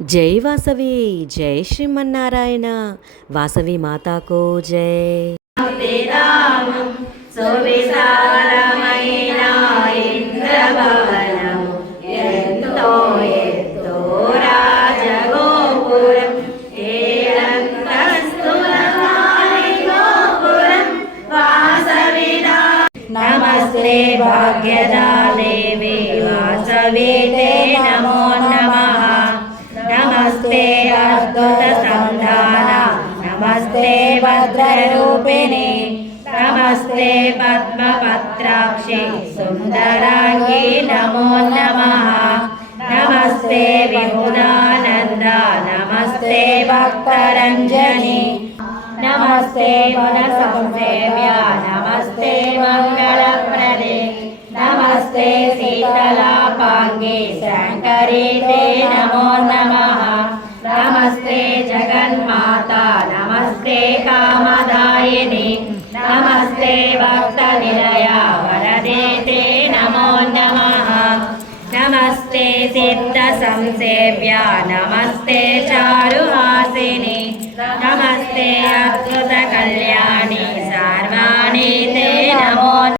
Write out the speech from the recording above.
జై వాసవి జై శ్రీమన్నారాయణ వాసవి మాతాకో జై. రామం సువిశాలమైన ఇంద్రభవనము ఎంతో ఎత్తో రాజగోపురం ఏడంతస్తుల గోపురం వాసవి. నమస్తే భాగ్యదాదేవి వాసవి తే నమో నమః. నమస్తే అద్భుత సంధాన నమస్తే భద్రరూపిణి నమస్తే పద్మపత్రాక్షి సుందరాంగి నమో నమః. నమస్తే విముదానంద నమస్తే భక్తరంజని నమస్తే వన సంసేవ్య నమస్తే మంగళప్రదే నమస్తే శీతలాపాంగే శంకరీ తే నమో నమః. నమస్తే జగన్మాత నమస్తే కామదాయిని నమస్తే భక్త నిలయ వరదే తే నమో నమః. నమస్తే సిద్ధ సంసేవ్య నమస్తే చారుహాసిని నమస్తే అద్భుత కళ్యాణి సర్వాణి తే